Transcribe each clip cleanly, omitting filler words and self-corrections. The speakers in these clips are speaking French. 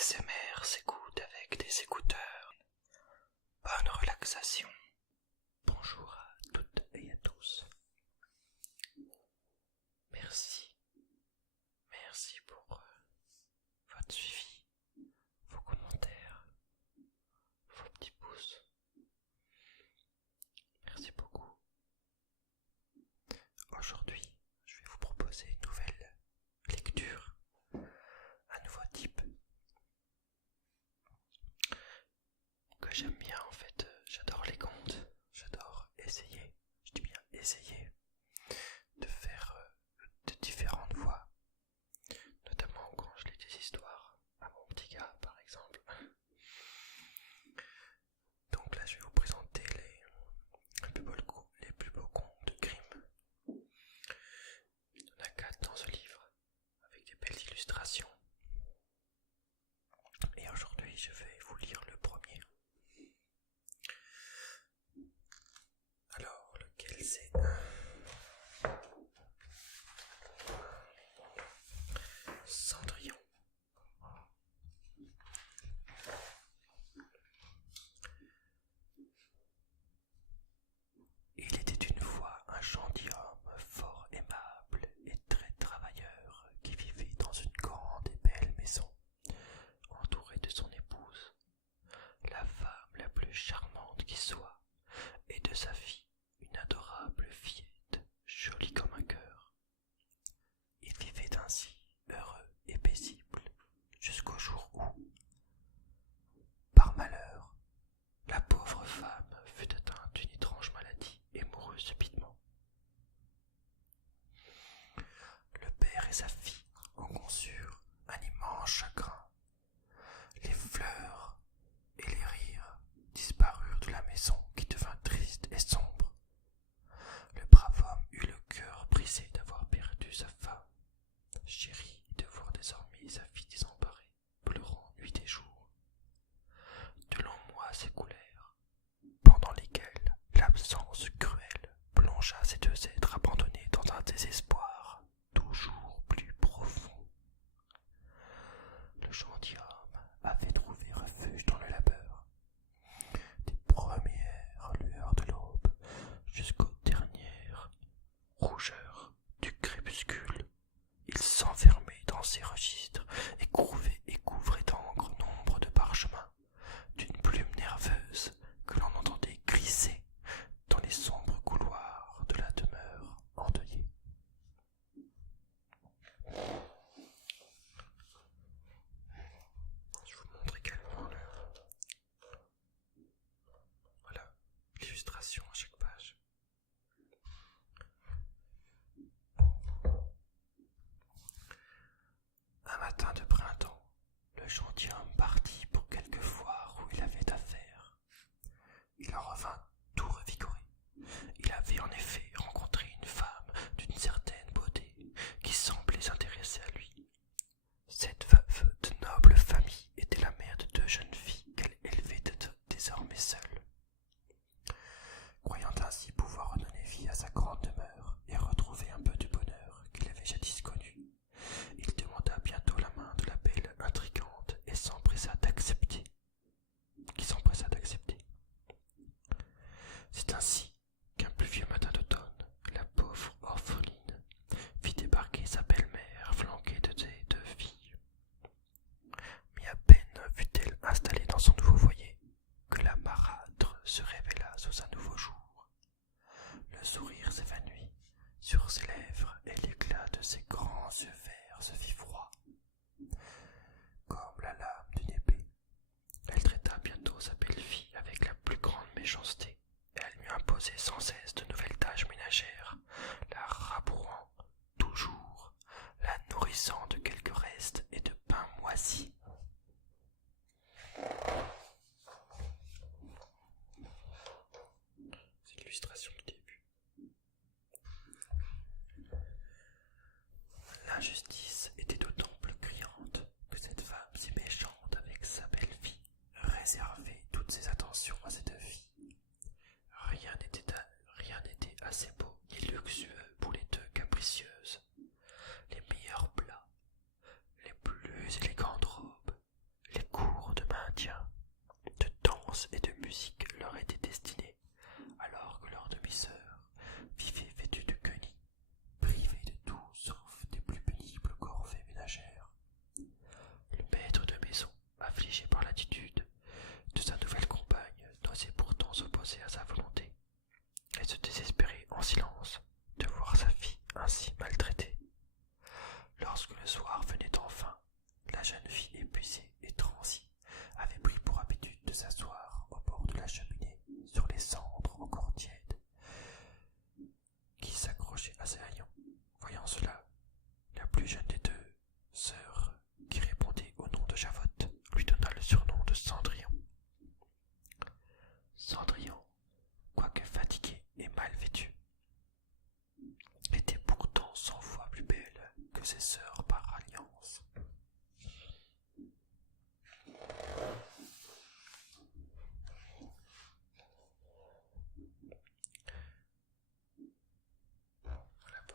L'ASMR s'écoute avec des écouteurs. Bonne relaxation. Bonjour à toutes et à tous. Merci pour votre suivi, vos commentaires, vos petits pouces. Merci beaucoup. Aujourd'hui, je vais vous proposer une nouvelle lecture, un nouveau type que j'aime bien en fait. J'adore les contes, j'adore essayer, je dis bien essayer, de faire de différentes voix, notamment quand je lis des histoires à mon petit gars par exemple. Donc là je vais vous présenter les plus beaux contes de Grimm. Il y en a 4 dans ce livre, avec des belles illustrations. Et aujourd'hui je vais vous lire le premier. Alors, lequel c'est? Cendrillon. Il était une fois un gentilhomme fort aimable et très travailleur qui vivait dans une grande et belle maison, entouré de son épouse, la femme la plus charmante qui soit, et de sa fille, une adorable fillette, jolie comme un cœur. Il vivait ainsi, heureux et paisible, jusqu'au jour où, par malheur, la pauvre femme fut atteinte d'une étrange maladie et mourut subitement. Le père et sa fille en conçurent un immense chagrin. Les fleurs et les rires disparurent de la maison qui devint triste et sombre. Le brave homme eut le cœur brisé d'avoir perdu sa femme chérie et de voir désormais sa fille désemparée, pleurant nuit et jour. De longs mois s'écoulèrent, pendant lesquels l'absence cruelle plongea ces deux êtres abandonnés dans un désespoir toujours plus profond. Le gentilhomme avait trouvé refuge dans le labeur. Des premières lueurs de l'aube jusqu'aux dernières rougeurs du crépuscule, il s'enfermait dans ses registres et couvrait d'encre nombre de parchemins, d'une plume nerveuse que l'on entendait glisser dans les sombres couloirs de la demeure endeuillée. Je vous montre également l'illustration à chaque page. Un matin de printemps, le gentilhomme partit pour quelque foire où il avait affaire. Il en revint tout revigoré. Il avait en effet rencontré une femme d'une certaine beauté qui semblait s'intéresser à lui. Cette veuve de noble famille était la mère de 2 jeunes filles qu'elle élevait désormais seule. Croyant ainsi pouvoir redonner vie à sa grande demeure et retrouver un peu du bonheur qu'il avait jadis connu, il demanda bientôt la main de la belle intrigante et s'empressa d'accéder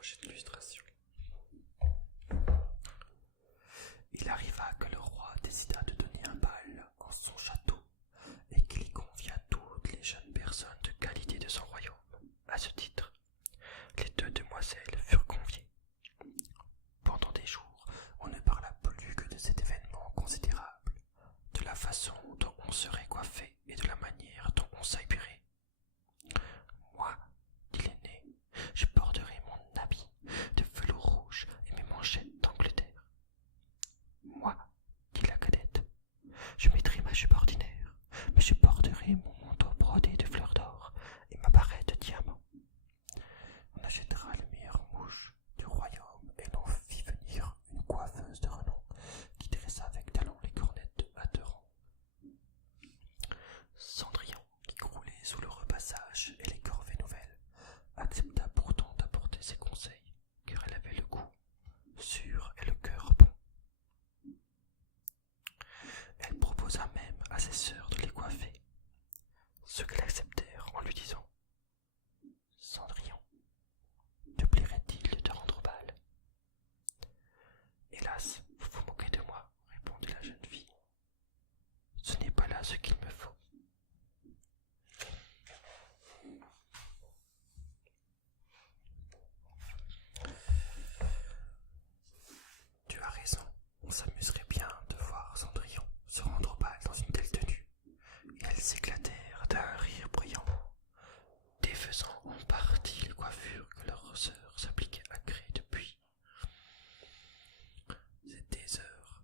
prochaine illustration. Il arriva que le roi décida de donner un bal en son château et qu'il y convia toutes les jeunes personnes de qualité de son royaume. À ce titre, les 2 demoiselles furent conviées. Pendant des jours, on ne parla plus que de cet événement considérable, de la façon dont on serait coiffé et de la manière dont on s'habillerait. Moi, dit l'aîné, je porterai mon habit de velours rouge et mes manchettes d'Angleterre. Moi, dit la cadette, je mettrai ma jupe ordinaire, mais je porterai mon manteau brodé de fleurs d'or et ma barrette de diamants. On achètera les meilleures mouches du royaume et l'on fit venir une coiffeuse de renom qui dressa avec talent les cornettes de Hatteran. Cendrillon, qui croulait sous le repassage et les corvées nouvelles, accepta pourtant d'apporter ses conseils, car elle avait le goût sûr et le cœur bon. Elle proposa même à ses sœurs de les coiffer, ce qu'elles acceptèrent en lui disant « Cendrillon, te plairait-il de te rendre au bal ?»« Hélas, vous vous moquez de moi, répondit la jeune fille. Ce n'est pas là ce qu'il me faut. Tu as raison, on s'amuserait bien de voir Cendrillon se rendre au bal dans une telle tenue. Et elles s'éclatèrent d'un rire bruyant, défaisant en partie les coiffures que leurs sœurs s'appliquaient à créer depuis des heures.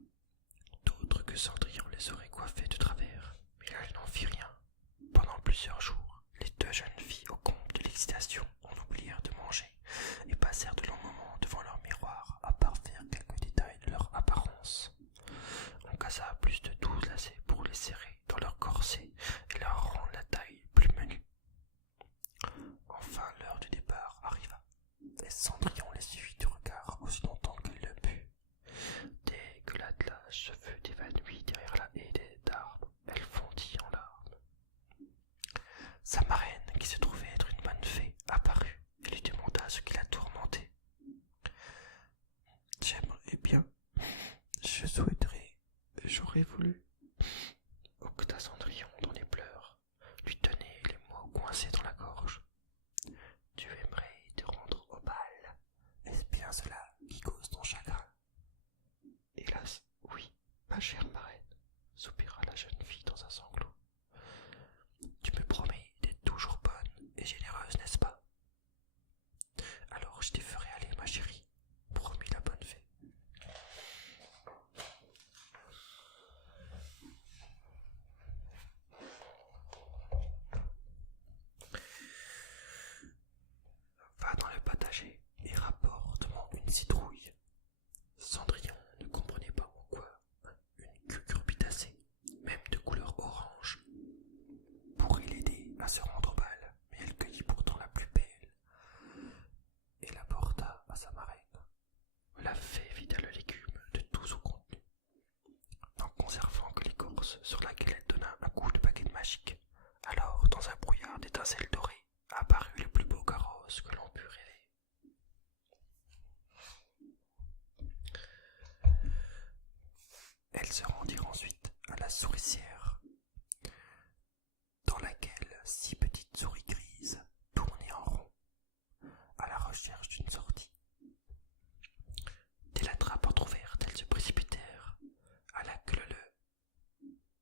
D'autres que Cendrillon les aurait coiffées de travers, mais elle n'en fit rien. Pendant plusieurs jours, les 2 jeunes filles, au comble de l'excitation, en oublièrent de manger et passèrent de longs moments devant leur miroir à parfaire quelques détails de leur apparence. On casa plus de 12 lacets pour les serrer dans leur corset et leur rendre la taille plus menue. Enfin, l'heure du départ arriva, et Cendrillon les suivit du regard aussi longtemps qu'elle le put. Dès que l'attelage se fut évanoui derrière la haie d'arbres, elle fondit en larmes. Sa marraine, qui se trouvait être une bonne fée, apparut et lui demanda ce qui la tourmentait. « J'aimerais bien, je souhaiterais, j'aurais voulu. » Octa Cendrillon dans les pleurs, lui tenait les mots coincés dans la gorge. « Tu aimerais te rendre au bal, est-ce bien cela qui cause ton chagrin ?»« Hélas, oui, ma chère marraine, soupira la jeune fille dans un sanglot. Tu me promets d'être toujours bonne et généreuse, n'est-ce pas? Alors je t'y ferai aller, ma chérie, promit la bonne fée. Va dans le potager et rapporte-moi une citrouille. Cendrillon ne comprenait pas pourquoi une cucurbitacée, même de couleur orange, pourrait l'aider à se rendre au bal, mais elle cueillit pourtant la plus belle et la porta à sa marraine. La fée vida le légume de tout son contenu, n'en conservant que l'écorce sur laquelle elle donna un coup de baguette magique. Alors, dans un brouillard d'étincelles dorées, apparut le plus beau carrosse que l'on put rêver. Elles se rendirent ensuite à la souricière, dans laquelle 6 petites souris grises tournaient en rond, à la recherche d'une sortie. Dès la trappe entr'ouverte, elles se précipitèrent à la queue leu,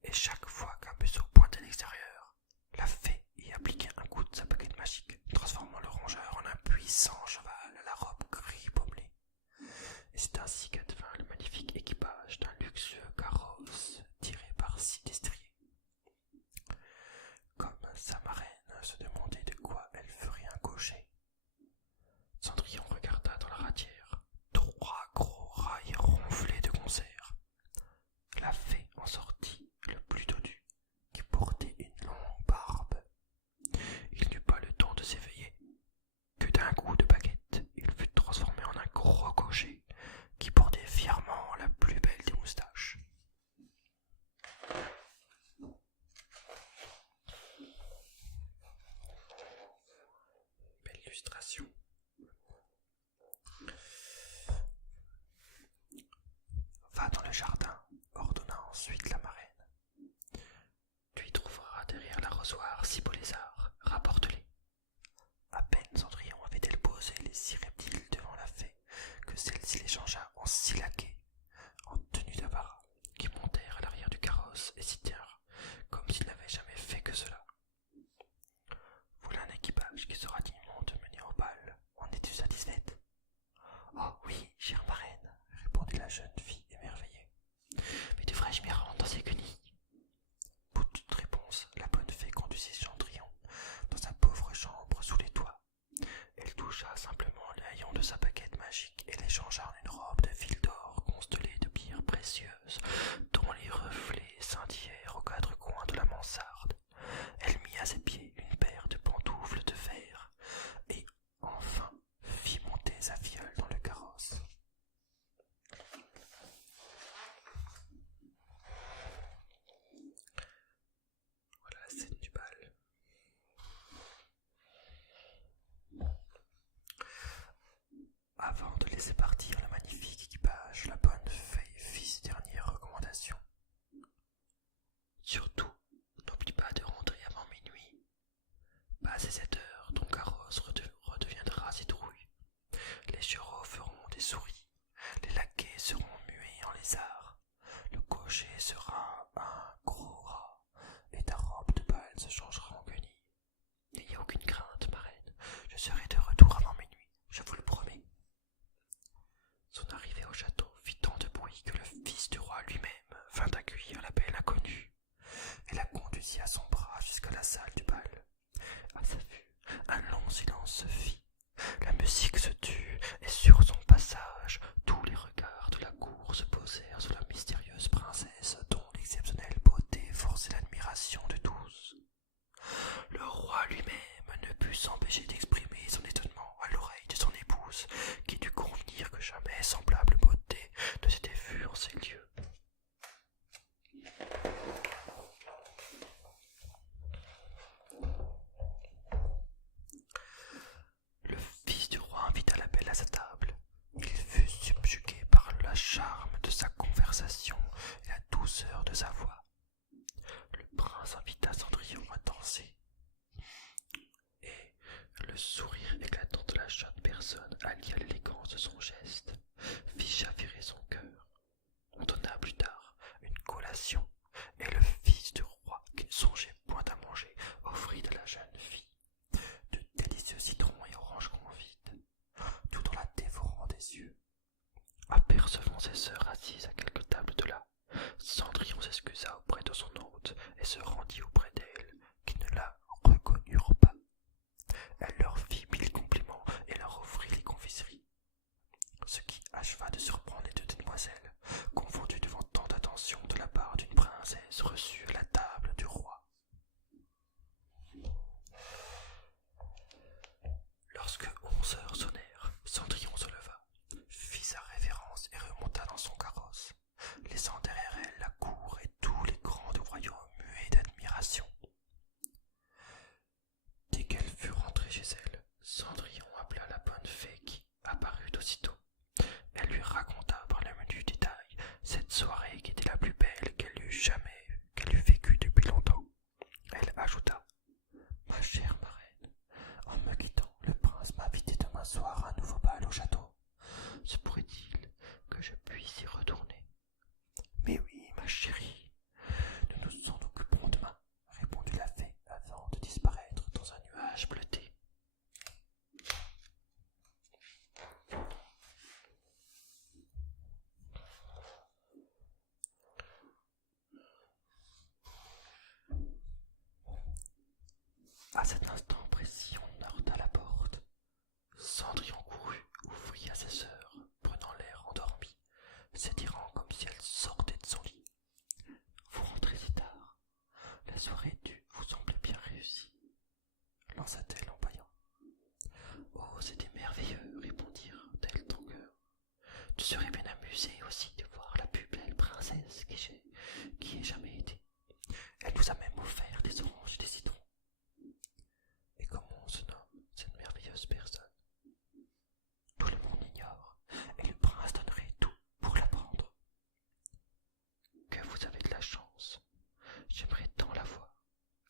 et chaque fois qu'un museau pointait à l'extérieur, la fée y appliquait un coup de sa dont les reflets scintillèrent aux quatre coins de la mansarde. Elle mit à ses pieds une paire de pantoufles de verre, et enfin fit monter sa filleule dans le carrosse. Voilà la scène du bal. Avant de laisser partir le magnifique équipage, la bonne fée fit ses dernières recommandations. Surtout, n'oublie pas de rentrer avant minuit. Passé cette heure, ton carrosse redeviendra citrouille. Les chevaux feront des souris, les laquais seront muets en lézards, le cocher sera un gros rat, et ta robe de bal se changera en guenille. N'ayez aucune crainte, marraine, je serai de retour avant minuit, je vous le promets. Son arrivée au château fit tant de bruit que le fils du roi lui-même vint accueillir la belle inconnue et la conduisit à son bras jusqu'à la salle du bal. À sa vue, un long silence se fit. La musique se tut, et sur son passage, tous les regards de la cour se posèrent sur la mystérieuse princesse dont l'exceptionnelle beauté forçait l'admiration de tous. Le roi lui-même ne put s'empêcher d'exprimer son étonnement à l'oreille de son épouse, qui dut convenir que jamais semblable beauté ne s'était vue en ces lieux. Le fils du roi invita la belle à sa table. Il fut subjugué par le charme de sa conversation et la douceur de sa voix. Le prince invita Cendrillon à danser, et le sourire éclatant de la jeune personne, allié à l'élégance de son geste, fit chavirer son cœur. On donna plus tard une collation, et le fils du roi, qui ne songeait point à manger, offrit à la jeune fille de délicieux citrons et oranges confites, tout en la dévorant des yeux. Apercevant ses sœurs assises à quelques tables de là, Cendrillon s'excusa auprès de son hôte et se rendit auprès d'elles, qui ne la reconnurent pas. Elle leur fit mille compliments et leur offrit les confiseries, ce qui acheva de surprendre les deux demoiselles, confondues devant tant d'attention de la part d'une princesse reçue à la table du roi. Lorsque 11 heures sonnèrent, Cendrillon se leva, fit sa révérence et remonta dans son carrosse, laissant derrière elle la cour et tous les grands du royaume muets d'admiration. Dès qu'elle fut rentrée chez elle, Cendrillon appela la bonne fée qui apparut aussitôt. Elle lui raconta par le menu détail cette soirée qui était la plus belle qu'elle eût vécue depuis longtemps. Elle ajouta: Ma chère marraine, en me quittant, le prince m'a invité demain soir à un nouveau bal au château. Se pourrait-il que je puisse y retourner? Mais oui, ma chérie, nous nous en occuperons demain, répondit la fée avant de disparaître dans un nuage bleuté. À cet instant précis, on heurta la porte. Cendrillon courut, ouvrit à ses sœurs, prenant l'air endormi, s'étirant comme si elle sortait de son lit. Vous rentrez si tard. La soirée dut vous sembler bien réussie, lança-t-elle en bâillant. Oh, c'était merveilleux, répondirent-elles en chœur. Tu serais bien amusé aussi de voir la plus belle princesse qui ait jamais été. Elle nous a même offert des oranges et des citrons. Et comment se nomme cette merveilleuse personne? Tout le monde l'ignore, et le prince donnerait tout pour l'apprendre. Que vous avez de la chance. J'aimerais tant la voir.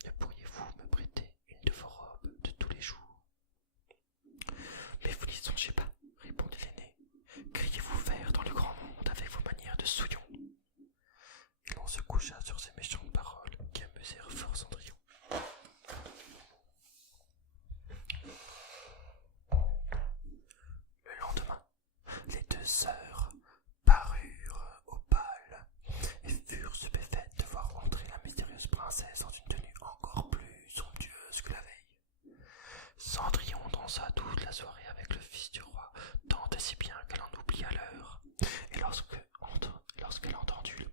Ne pourriez-vous me prêter une de vos robes de tous les jours? Mais vous n'y songez pas, répondit l'aîné. Criez-vous faire dans le grand monde avec vos manières de souillon? Et l'on se coucha sur ces méchantes paroles qui amusèrent fort Cendrillon. Le lendemain, les deux sœurs parurent au bal et furent stupéfaites de voir entrer la mystérieuse princesse dans une tenue encore plus somptueuse que la veille. Cendrillon dansa toute la soirée avec le fils du roi, tant et si bien qu'elle en oublia l'heure, et lorsqu'elle entendit le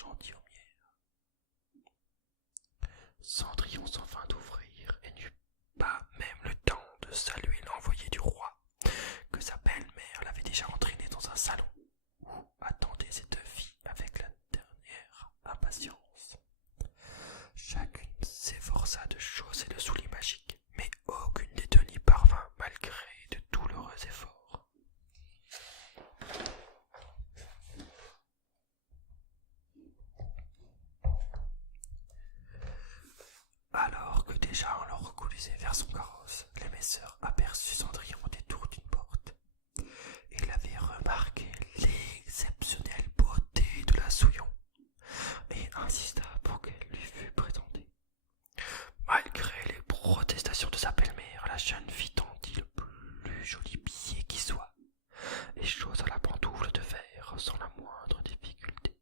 gentilhommière. Cendrillon s'en vint d'ouvrir et n'eut pas même le temps de saluer l'envoyé du roi, que sa belle-mère l'avait déjà entraîné dans un salon où attendait cette fille avec la dernière impatience. Chacune s'efforça de chausser le soulier magique, mais aucune des deux n'y parvint malgré de douloureux efforts. Alors que déjà on le reconduisait vers son carrosse, les messeurs aperçut Cendrillon au détour d'une porte. Il avait remarqué l'exceptionnelle beauté de la Souillon et insista pour qu'elle lui fût présentée. Malgré les protestations de sa belle-mère, la jeune fille tendit le plus joli billet qui soit et chaussa la pantoufle de verre sans la moindre difficulté.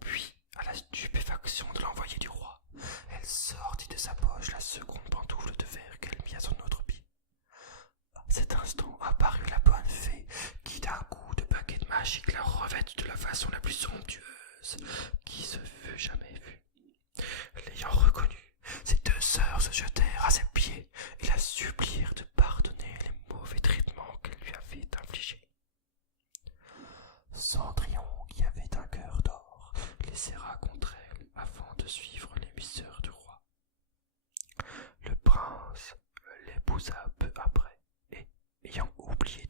Puis, à la stupéfaction de l'envoyé du roi, elle sortit de sa poche la seconde pantoufle de verre qu'elle mit à son autre pied. À cet instant apparut la bonne fée qui d'un coup de baguette magique la revêt de la façon la plus somptueuse qui se fût jamais vue. L'ayant reconnue, ses deux sœurs se jetèrent à ses pieds et la supplièrent de pardonner les mauvais traitements qu'elle lui avait infligés. Cendrillon, qui avait un cœur d'or, les serra contre elle afin de suivre l'émisseur du roi. Le prince l'épousa peu après et, ayant oublié